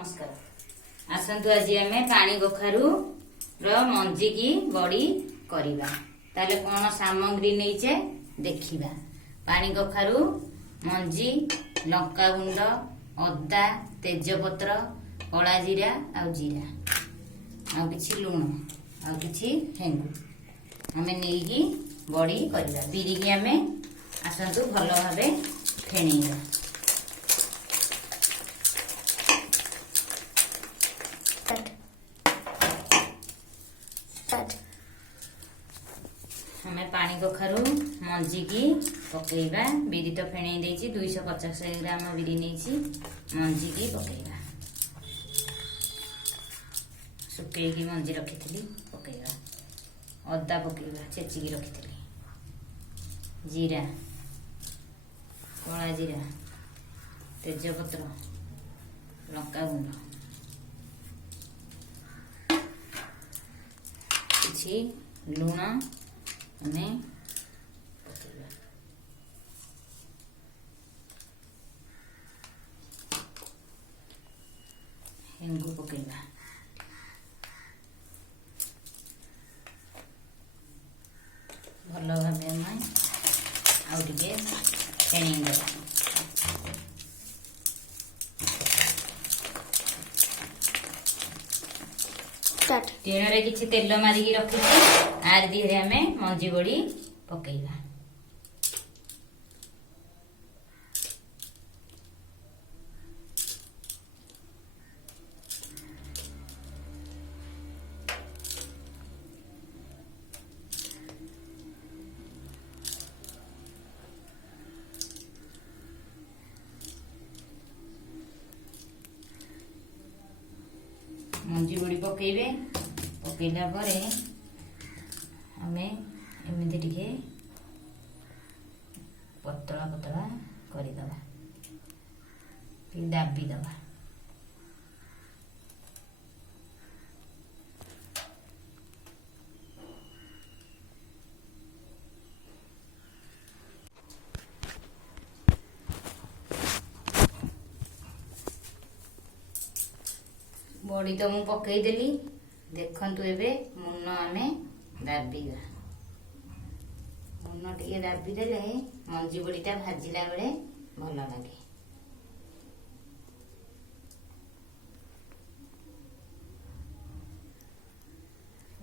नमस्कार। आसंतु आज आम पानी कखारु मंजी की बड़ी करिबा। ताले कौन सामग्री नहींचे देखिबा। पानी कखारु मंजी, लंका गुंड, अदा, तेजपत्र, कला जीरा आ जीरा आ किछि लूण आ किछि हेंगु आमे नेकी बड़ी करिबा। बिरी की आमे आसंतु भलो भाबे फेणीबा। हमें पानी कखारु मंजी की पकेइबा। बिरी तो फेणई देछि 250 ग्राम बिरी नेछि। मंजी की पकेइबा। सुकेई की मंजी रखिथिली पकेइबा। अदा पकेइबा छेची की रखिथिली। जीरा, कला जीरा, तेजपत्र, लंका गुंड, किछि लूण हमें पकेइबा। हेंगु पकेइबा। भलो भाबे हमें आउ टिके फेणी देबा। टेणरे किछि तेल मारिकी रखिछि। आर दिहरे हमें मंजी बड़ी पकेइबा। मंजी बड़ी पकेइबे। पकेइला परे हमें एमिति टिके पतला पतला करिदबा। फिर दाबी दबा। बड़ी तो मु पकई देली। देखंतु एबे मुन आमे दाबीबा। मुन टिके दाबी देले मंजी बड़ीटा भाजिला बेले भल लागे।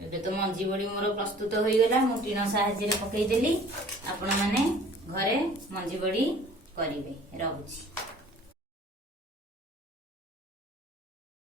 एबे तो मंजी बड़ी मोर प्रस्तुत हो गला। मु टीन साहाय्य पकई देली। आपण माने घरे मंजी बड़ी करिवे। रहूची।